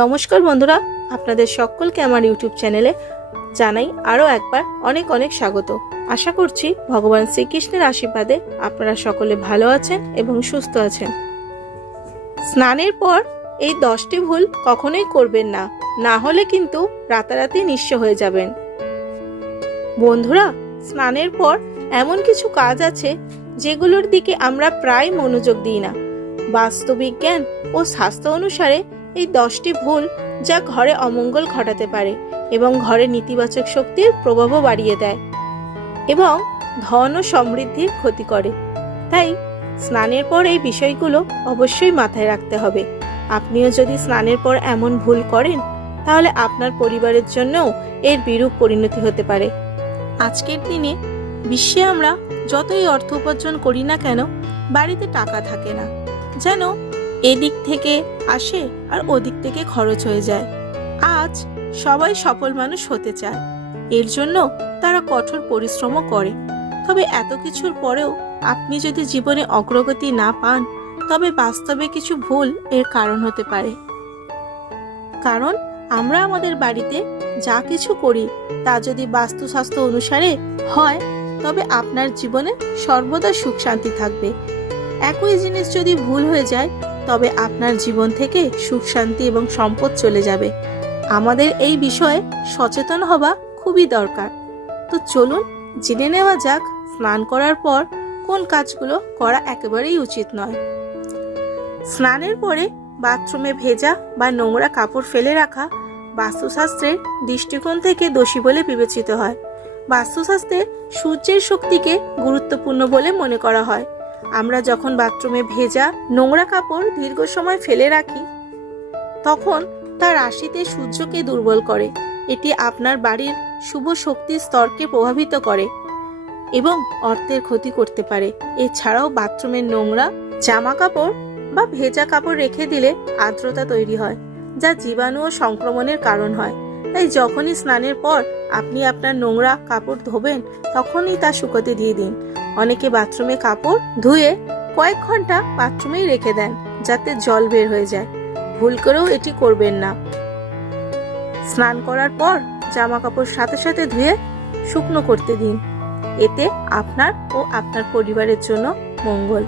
নমস্কার বন্ধুরা, আপনাদের সকলকে আমার ইউটিউব চ্যানেলে জানাই আরও একবার অনেক অনেক স্বাগত। আশা করছি ভগবান শ্রীকৃষ্ণের আশীর্বাদে আপনারা সকলে ভালো আছেন এবং সুস্থ আছেন। স্নানের পর এই দশটি ভুল কখনোই করবেন না না হলে কিন্তু রাতারাতি নিঃস্ব হয়ে যাবেন। বন্ধুরা, স্নানের পর এমন কিছু কাজ আছে যেগুলোর দিকে আমরা প্রায় মনোযোগ দিই না। বাস্তুবিজ্ঞান ও স্বাস্থ্য অনুসারে এই দশটি ভুল যা ঘরে অমঙ্গল ঘটাতে পারে এবং ঘরে নেতিবাচক শক্তির প্রভাবও বাড়িয়ে দেয় এবং ধন ও সমৃদ্ধির ক্ষতি করে। তাই স্নানের পর এই বিষয়গুলো অবশ্যই মাথায় রাখতে হবে। আপনিও যদি স্নানের পর এমন ভুল করেন, তাহলে আপনার পরিবারের জন্যও এর বিরূপ পরিণতি হতে পারে। আজকের দিনে বিশ্বে আমরা যতই অর্থ উপার্জন করি না কেন, বাড়িতে টাকা থাকে না। যেন এদিক থেকে আসে আর ওদিক থেকে খরচ হয়ে যায়। আজ সবাই সফল মানুষ হতে চায়। এর জন্য তারা কঠোর পরিশ্রমও করে। তবে এত কিছুর পরেও আপনি যদি জীবনে অগ্রগতি না পান, তবে বাস্তবে কিছু ভুল এর কারণ হতে পারে। কারণ আমরা আমাদের বাড়িতে যা কিছু করি, তা যদি বাস্তুশাস্ত্র অনুসারে হয়, তবে আপনার জীবনে সর্বদা সুখ শান্তি থাকবে। একই জিনিস যদি ভুল হয়ে যায় তবে আপনার জীবন থেকে সুখ, শান্তি এবং সম্পদ চলে যাবে। আমাদের এই বিষয়ে সচেতন হওয়া খুবই দরকার। তো চলুন, জেনে নেওয়া যাক, স্নান করার পর কোন কাজগুলো করা একেবারেই উচিত নয়। স্নানের পরে বাথরুমে ভেজা বা নোংরা কাপড় ফেলে রাখা বাস্তুশাস্ত্রের দৃষ্টিকোণ থেকে দোষী বলে বিবেচিত হয়। বাস্তুশাস্ত্রে সূর্যের শক্তিকে গুরুত্বপূর্ণ বলে মনে করা হয়। আমরা যখন বাথরুমে ভেজা নোংরা কাপড় দীর্ঘ সময় ফেলে রাখি, তখন তা রাশিতে সূর্যকে দুর্বল করে। এটি আপনার বাড়ির শুভ শক্তির স্তরকে প্রভাবিত করে এবং অর্থের ক্ষতি করতে পারে। এছাড়াও বাথরুমের নোংরা জামা কাপড় বা ভেজা কাপড় রেখে দিলে আর্দ্রতা তৈরি হয়, যা জীবাণু ও সংক্রমণের কারণ হয়। তাই যখনই স্নানের পর আপনি আপনার নোংরা কাপড় ধোবেন, তখনই তা শুকোতে দিয়ে দিন। অনেকে বাথরুমে কাপড় ধুয়ে কয়েক ঘণ্টা বাথরুমেই রেখে দেন, যাতে জল বের হয়ে যায়। ভুল করেও এটি করবেন না। স্নান করার পর জামা কাপড় সাথে সাথে ধুয়ে শুকনো করতে দিন। এতে আপনার ও আপনার পরিবারের জন্য মঙ্গল।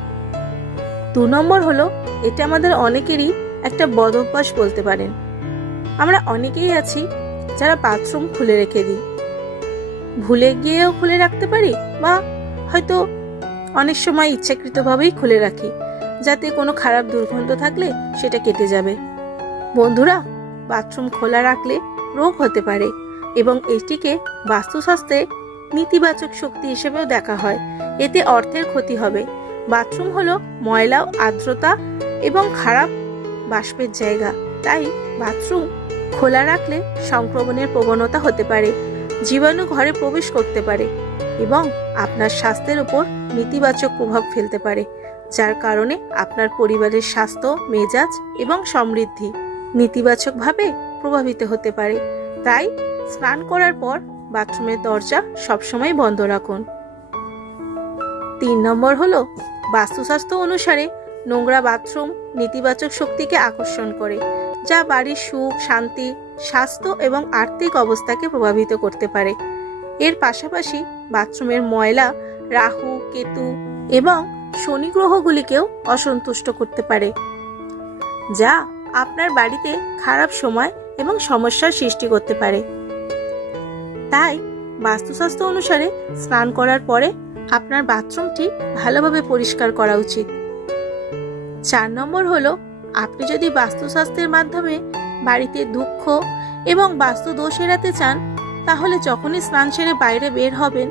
দু নম্বর হলো, এটা আমাদের অনেকেরই একটা বদ অভ্যাস বলতে পারেন। আমরা অনেকেই আছি যারা বাথরুম খুলে রেখে দিই। ভুলে গিয়েও খুলে রাখতে পারি বা হয়তো অনেক সময় ইচ্ছাকৃতভাবেই খুলে রাখি, যাতে কোনো খারাপ দুর্গন্ধ থাকলে সেটা কেটে যাবে। বন্ধুরা বাথরুম খোলা রাখলে রোগ হতে পারে এবং এটিকে বাস্তুশাস্ত্রে নেতিবাচক শক্তি হিসেবেও দেখা হয়। এতে অর্থের ক্ষতি হবে। বাথরুম হলো ময়লা, আর্দ্রতা এবং খারাপ বাষ্পের জায়গা। তাই বাথরুম খোলা রাখলে সংক্রমণের প্রবণতা হতে পারে, জীবাণু ঘরে প্রবেশ করতে পারে এবং আপনার স্বাস্থ্যের উপর নেতিবাচক প্রভাব ফেলতে পারে, যার কারণে আপনার পরিবারের স্বাস্থ্য, মেজাজ এবং সমৃদ্ধি নেতিবাচকভাবে প্রভাবিত হতে পারে। তাই স্নান করার পর বাথরুমের দরজা সবসময় বন্ধ রাখুন। তিন নম্বর হলো বাস্তুশাস্ত্র অনুসারে নোংরা বাথরুম নেতিবাচক শক্তিকে আকর্ষণ করে। যা বাড়ির সুখ, শান্তি, স্বাস্থ্য এবং আর্থিক অবস্থাকে প্রভাবিত করতে পারে। এর পাশাপাশি বাথরুমের ময়লা, রাহু, কেতু এবং শনি গ্রহগুলিকেও অসন্তুষ্ট করতে পারে, যা আপনার বাড়িতে খারাপ সময় এবং সমস্যার সৃষ্টি করতে পারে। তাই বাস্তুশাস্ত্র অনুসারে স্নান করার পরে আপনার বাথরুমটি ভালোভাবে পরিষ্কার করা উচিত। চার নম্বর হলো আপনি যদি বাস্তুশাস্ত্রের মাধ্যমে বাড়িতে দুঃখ এবং বাস্তু দোষ এড়াতে চান, তাহলে যখনই স্নান সেরে বাইরে বের হবেন,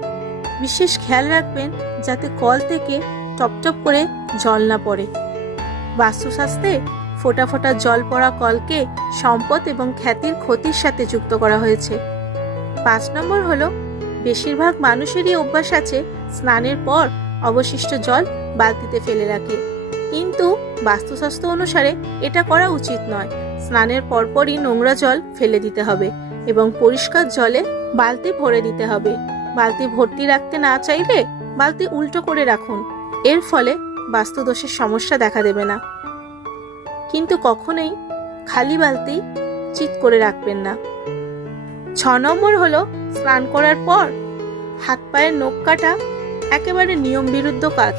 বিশেষ খেয়াল রাখবেন যাতে কল থেকে টপটপ করে জল না পড়ে। বাস্তুশাস্ত্রে ফোটা ফোটা জল পড়া কলকে সম্পদ এবং খ্যাতির ক্ষতির সাথে যুক্ত করা হয়েছে। পাঁচ নম্বর হলো, বেশিরভাগ মানুষেরই অভ্যাস আছে স্নানের পর অবশিষ্ট জল বালতিতে ফেলে রাখে। কিন্তু বাস্তুশাস্ত্র অনুসারে এটা করা উচিত নয়। স্নানের পরপরই নোংরা জল ফেলে দিতে হবে এবং পরিষ্কার জলে বালতি ভরে দিতে হবে। বালতি ভর্তি রাখতে না চাইলে বালতি উল্টো করে রাখুন। এর ফলে বাস্তুদোষের সমস্যা দেখা দেবে না। কিন্তু কখনোই খালি বালতি চিৎ করে রাখবেন না। ছ নম্বর হলো স্নান করার পর হাত পায়ের নখ কাটা একেবারে নিয়ম বিরুদ্ধ কাজ।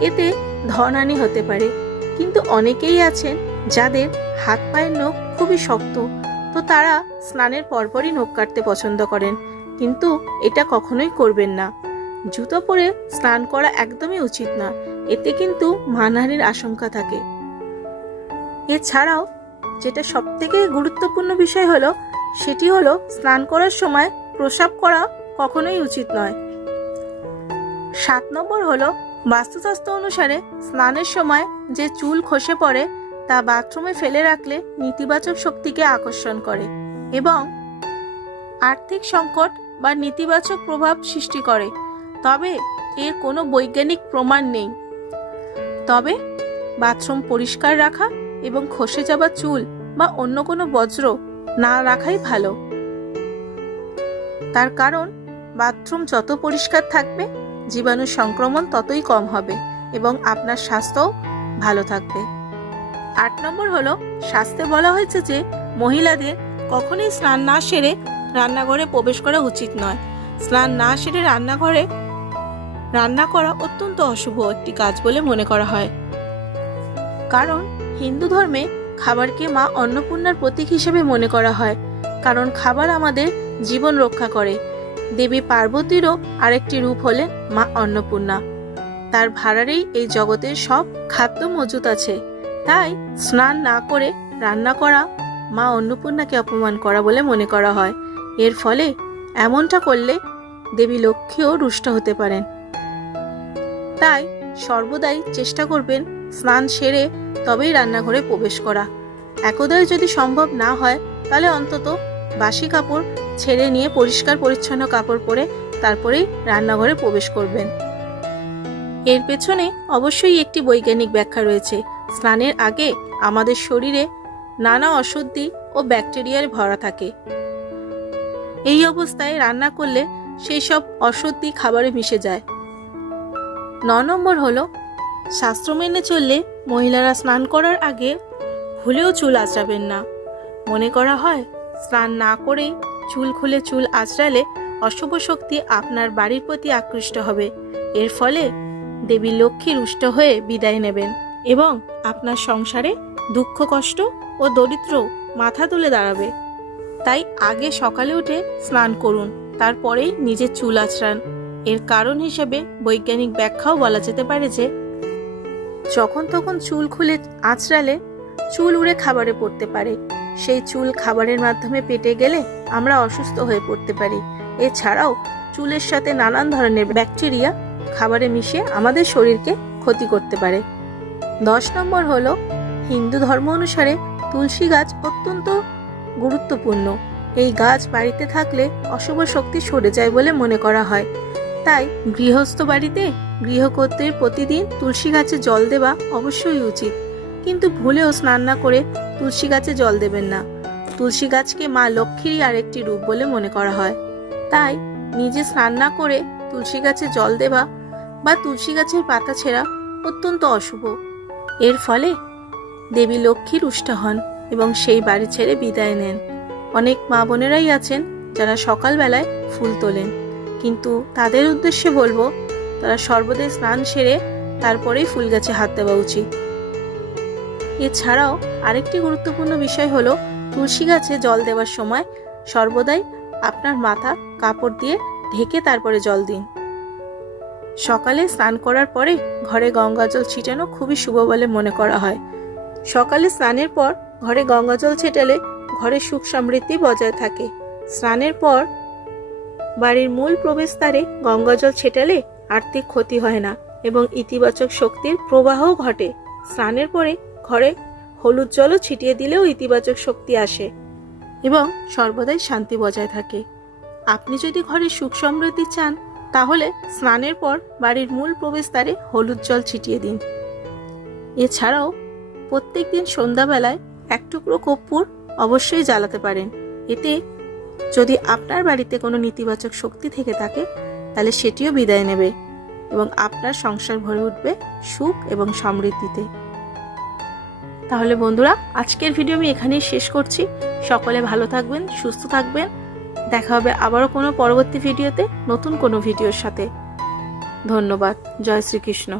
এতে ধনহানি হতে পারে। কিন্তু অনেকেই আছেন যাদের হাত পায়ের নখ খুবই শক্ত। তো তারা স্নানের পরপরই নখ কাটতে পছন্দ করেন। কিন্তু এটা কখনোই করবেন না। জুতো পরে স্নান করা একদমই উচিত না। এতে কিন্তু মানহানির আশঙ্কা থাকে। এছাড়াও যেটা সবথেকে গুরুত্বপূর্ণ বিষয় হলো, সেটি হলো স্নান করার সময় প্রসাব করা কখনোই উচিত নয়। সাত নম্বর হলো বাস্তুশাস্ত্র অনুসারে স্নানের সময় যে চুল খসে পড়ে, তা বাথরুমে ফেলে রাখলে নেতিবাচক শক্তিকে আকর্ষণ করে এবং আর্থিক সংকট বা নেতিবাচক প্রভাব সৃষ্টি করে। তবে এর কোনো বৈজ্ঞানিক প্রমাণ নেই। তবে বাথরুম পরিষ্কার রাখা এবং খসে যাওয়া চুল বা অন্য কোনো বজ্র না রাখাই ভালো। তার কারণ, বাথরুম যত পরিষ্কার থাকবে জীবাণু সংক্রমণ ততই কম হবে এবং আপনার স্বাস্থ্যও ভালো থাকবে। আট নম্বর হলো, স্বাস্থ্যে বলা হয়েছে যে মহিলাদের কখনোই স্নান না সেরে রান্নাঘরে প্রবেশ করা উচিত নয়। স্নান না সেরে রান্নাঘরে রান্না করা অত্যন্ত অশুভ একটি কাজ বলে মনে করা হয়। কারণ হিন্দু ধর্মে খাবারকে মা অন্নপূর্ণার প্রতীক হিসেবে মনে করা হয়। কারণ খাবার আমাদের জীবন রক্ষা করে। দেবী পার্বতীরও আরেকটি রূপ হলেন মা অন্নপূর্ণা। তার ভাড়ারেই এই জগতের সব খাদ্য মজুত আছে। তাই স্নান না করে রান্না করা মা অন্নপূর্ণাকে অপমান করা বলে মনে করা হয়। এর ফলে এমনটা করলে দেবী লক্ষ্মীও রুষ্ট হতে পারেন। তাই সর্বদাই চেষ্টা করবেন স্নান সেরে তবেই রান্নাঘরে প্রবেশ করা। একদাই যদি সম্ভব না হয়, তাহলে অন্তত বাসি কাপড় ছেড়ে নিয়ে পরিষ্কার পরিচ্ছন্ন কাপড় পরে তারপরেই রান্নাঘরে প্রবেশ করবেন। এর পেছনে অবশ্যই একটি বৈজ্ঞানিক ব্যাখ্যা রয়েছে। স্নানের আগে আমাদের শরীরে নানা অশুদ্ধি ও ব্যাকটেরিয়ার ভরা থাকে। এই অবস্থায় রান্না করলে সেই সব অশুদ্ধি খাবারে মিশে যায়। ন নম্বর হলো, শাস্ত্র মেনে চললে মহিলারা স্নান করার আগে ভুলেও চুল আঁচড়াবেন না। মনে করা হয়, স্নান না করেই চুল খুলে চুল আঁচড়ালে অশুভ শক্তি আপনার বাড়ির প্রতি আকৃষ্ট হবে। এর ফলে দেবী লক্ষ্মী রুষ্ট হয়ে বিদায় নেবেন এবং আপনার সংসারে দুঃখ, কষ্ট ও দরিদ্র মাথা তুলে দাঁড়াবে। তাই আগে সকালে উঠে স্নান করুন, তারপরেই নিজের চুল আঁচড়ান। এর কারণ হিসেবে বৈজ্ঞানিক ব্যাখ্যাও বলা যেতে পারে যে, যখন তখন চুল খুলে আঁচড়ালে চুল উড়ে খাবারে পড়তে পারে। সেই চুল খাবারের মাধ্যমে পেটে গেলে আমরা অসুস্থ হয়ে পড়তে পারি। এছাড়াও চুলের সাথে নানান ধরনের ব্যাকটেরিয়া খাবারে মিশে আমাদের শরীরকে ক্ষতি করতে পারে। দশ নম্বর হলো, হিন্দু ধর্ম অনুসারে তুলসী গাছ অত্যন্ত গুরুত্বপূর্ণ। এই গাছ বাড়িতে থাকলে অশুভ শক্তি সরে যায় বলে মনে করা হয়। তাই গৃহস্থ বাড়িতে গৃহকর্ত্রীর প্রতিদিন তুলসী গাছে জল দেওয়া অবশ্যই উচিত। কিন্তু ভুলেও স্নান না করে তুলসী গাছে জল দেবেন না। তুলসী গাছকে মা লক্ষ্মীরই আরেকটি রূপ বলে মনে করা হয়। তাই নিজে স্নান না করে তুলসী গাছে জল দেওয়া বা তুলসী গাছের পাতা ছেঁড়া অত্যন্ত অশুভ। এর ফলে দেবী লক্ষ্মী রুষ্ট হন এবং সেই বাড়ি ছেড়ে বিদায় নেন। অনেক মা বোনেরাই আছেন যারা সকালবেলায় ফুল তোলেন। কিন্তু তাদের উদ্দেশ্যে বলব, তারা সর্বদাই স্নান সেরে তারপরেই ফুল গাছে হাত দেওয়া উচিত। এছাড়াও আরেকটি গুরুত্বপূর্ণ বিষয় হলো, তুলসী গাছে জল দেওয়ার সময় সর্বদাই আপনার মাথা কাপড় দিয়ে ঢেকে তারপরে জল দিন। সকালে স্নান করার পরে ঘরে গঙ্গা জল ছিটানো খুবই শুভ বলে মনে করা হয়। সকালে স্নানের পর ঘরে গঙ্গা জল ছেটালে ঘরে সুখ সমৃদ্ধি বজায় থাকে। স্নানের পর বাড়ির মূল প্রবেশদ্বারে গঙ্গা জল ছেটালে আর্থিক ক্ষতি হয় না এবং ইতিবাচক শক্তির প্রবাহও ঘটে। স্নানের পরে ঘরে হলুদ জলও ছিটিয়ে দিলেও ইতিবাচক শক্তি আসে এবং সর্বদাই শান্তি বজায় থাকে। আপনি যদি ঘরে সুখ সমৃদ্ধি চান, তাহলে স্নানের পর বাড়ির মূল প্রবেশদ্বারে হলুদ জল ছিটিয়ে দিন। এছাড়াও প্রত্যেক দিন সন্ধ্যাবেলায় এক টুকরো কর্পূর অবশ্যই জ্বালাতে পারেন। এতে যদি আপনার বাড়িতে কোনো নেতিবাচক শক্তি থেকে থাকে, তাহলে সেটিও বিদায় নেবে এবং আপনার সংসার ভরে উঠবে সুখ এবং সমৃদ্ধিতে। তাহলে বন্ধুরা, আজকের ভিডিও আমি এখানেই শেষ করছি। সকলে ভালো থাকবেন, সুস্থ থাকবেন। দেখা হবে আবারও কোনো পরবর্তী ভিডিওতে নতুন কোনো ভিডিওর সাথে। ধন্যবাদ। জয় শ্রীকৃষ্ণ।